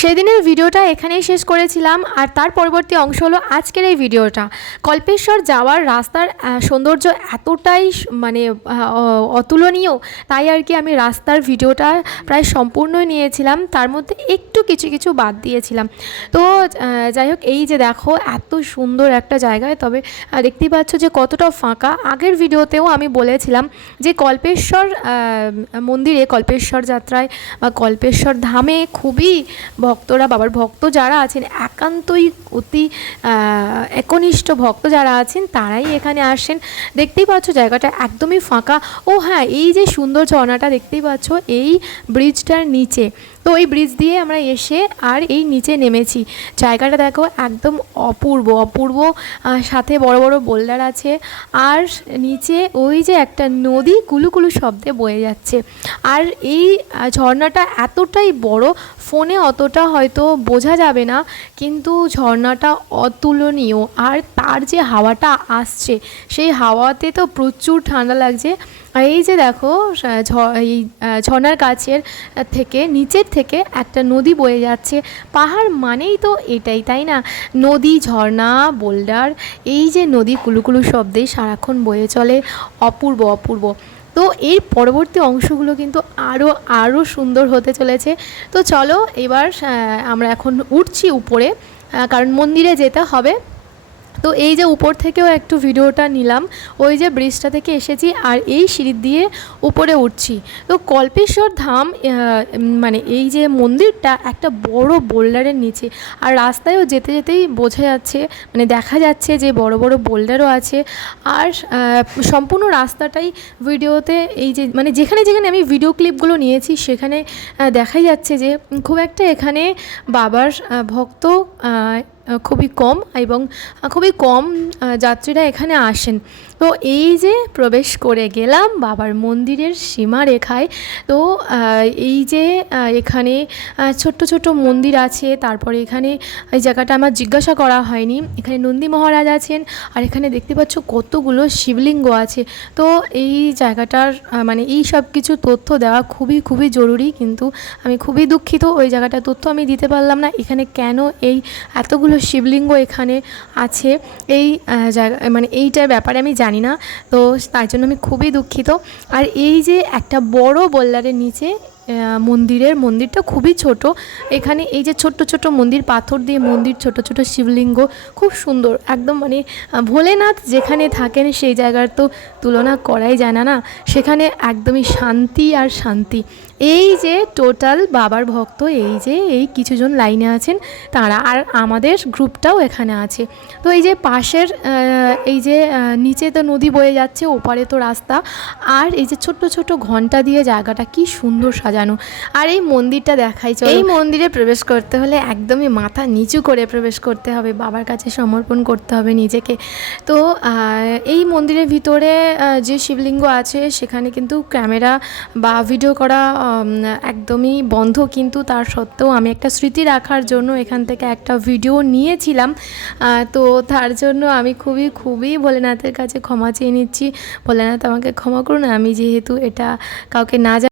সেদিনের ভিডিওটা এখানেই শেষ করেছিলাম, আর তার পরবর্তী অংশ হলো আজকের এই ভিডিওটা। কল্পেশ্বর যাওয়ার রাস্তার সৌন্দর্য এতটাই মানে অতুলনীয়, তাই আর কি আমি রাস্তার ভিডিওটা প্রায় সম্পূর্ণই নিয়েছিলাম, তার মধ্যে একটু কিছু কিছু বাদ দিয়েছিলাম। তো যাই হোক, এই যে দেখো এত সুন্দর একটা জায়গায়, তবে দেখতেই পাচ্ছ যে কতটা ফাঁকা। আগের ভিডিওতেও আমি বলেছিলাম যে কল্পেশ্বর মন্দিরে, কল্পেশ্বর যাত্রায় বা কল্পেশ্বর ধামে খুবই ভক্তরা, বাবার ভক্ত যারা আছেন, একান্তই অতি একনিষ্ঠ ভক্ত যারা আছেন, তারাই এখানে আসেন। দেখতেই পাচ্ছ জায়গাটা একদমই ফাঁকা। ও হ্যাঁ, এই যে সুন্দর ঝর্ণাটা দেখতেই পাচ্ছ এই ব্রিজটার নিচে, তো ওই ব্রিজ দিয়ে আমরা এসে আর এই নিচে নেমেছি। জায়গাটা দেখো একদম অপূর্ব অপূর্ব, সাথে বড় বড় বোল্ডার আছে, আর নিচে ওই যে একটা নদী কুলুকুলু শব্দে বয়ে যাচ্ছে। আর এই ঝর্ণাটা এতটাই বড়, ফোনে অতটা হয়তো বোঝা যাবে না, কিন্তু ঝর্ণাটা অতুলনীয়। আর তার যে হাওয়াটা আসছে, সেই হাওয়াতে তো প্রচুর ঠান্ডা লাগছে। আর এই যে দেখো এই ঝর্ণার কাছের থেকে, নিচের থেকে একটা নদী বয়ে যাচ্ছে। পাহাড় মানেই তো এটাই, তাই না? নদী, ঝর্ণা, বোল্ডার, এই যে নদী কুলুকুলু শব্দে সারাক্ষণ বয়ে চলে, অপূর্ব অপূর্ব। তো এর পরবর্তী অংশগুলো কিন্তু আরও সুন্দর হতে চলেছে। তো চলো এবার আমরা এখন উঠছি উপরে, কারণ মন্দিরে যেতে হবে। তো এই যে উপর থেকেও একটু ভিডিওটা নিলাম, ওই যে ব্রিজটা থেকে এসেছি আর এই সিঁড়ি দিয়ে উপরে উঠছি। তো কল্পেশ্বর ধাম মানে এই যে মন্দিরটা একটা বড় বোল্ডারের নিচে, আর রাস্তায়ও যেতে যেতেই বোঝা যাচ্ছে, মানে দেখা যাচ্ছে যে বড় বড় বোল্ডারও আছে। আর সম্পূর্ণ রাস্তাটাই ভিডিওতে, এই যে মানে যেখানে যেখানে আমি ভিডিও ক্লিপগুলো নিয়েছি, সেখানে দেখাই যাচ্ছে যে খুব একটা এখানে বাবার ভক্ত খুবই কম, এবং খুবই কম যাত্রীরা এখানে আসেন। তো এই যে প্রবেশ করে গেলাম বাবার মন্দিরের সীমারেখায়। তো এই যে এখানে ছোট্ট ছোট্ট মন্দির আছে, তারপরে এখানে এই জায়গাটা আমার জিজ্ঞাসা করা হয়নি, এখানে নন্দী মহারাজ আছেন, আর এখানে দেখতে পাচ্ছ কতগুলো শিবলিঙ্গ আছে। তো এই জায়গাটার মানে এই সব কিছু তথ্য দেওয়া খুবই খুবই জরুরি, কিন্তু আমি খুবই দুঃখিত ওই জায়গাটার তথ্য আমি দিতে পারলাম না। এখানে কেন এই এতগুলো শিবলিঙ্গ এখানে আছে, এই জায়গা মানে এইটার ব্যাপারে আমি জানি না, তো তার জন্য আমি খুবই দুঃখিত। আর এই যে একটা বড় বোল্ডারের নিচে মন্দিরটা খুবই ছোট। এখানে এই যে ছোট্ট ছোট মন্দির, পাথর দিয়ে মন্দির, ছোট ছোট শিবলিঙ্গ, খুব সুন্দর একদম। মানে ভোলেনাথ যেখানে থাকেন সেই জায়গার তো তুলনা করাই যায় না, না? সেখানে একদমই শান্তি আর শান্তি। এই যে টোটাল বাবার ভক্ত, এই যে এই কিছুজন লাইনে আছেন তারা, আর আমাদের গ্রুপটাও এখানে আছে। তো এই যে পাশের এই যে নিচে তো নদী বয়ে যাচ্ছে, ওপারে তো রাস্তা, আর এই যে ছোট্ট ছোট ঘন্টা দিয়ে জায়গাটা কি সুন্দর সাজানো। আর এই মন্দিরটা দেখাই, এই মন্দিরে প্রবেশ করতে হলে একদমই মাথা নিচু করে প্রবেশ করতে হবে, বাবার কাছে সমর্পণ করতে হবে নিজেকে। তো এই মন্দিরের ভিতরে যে শিবলিঙ্গ আছে, সেখানে কিন্তু ক্যামেরা বা ভিডিও করা একদমই বন্ধ, কিন্তু তার সত্ত্বেও আমি একটা স্মৃতি রাখার জন্য এখান থেকে একটা ভিডিও নিয়েছিলাম। তো তার জন্য আমি খুবই খুবই ভোলেনাথের কাছে ক্ষমা চেয়ে নিচ্ছি। ভোলেনাথ আমাকে ক্ষমা করুন, আমি যেহেতু এটা কাউকে না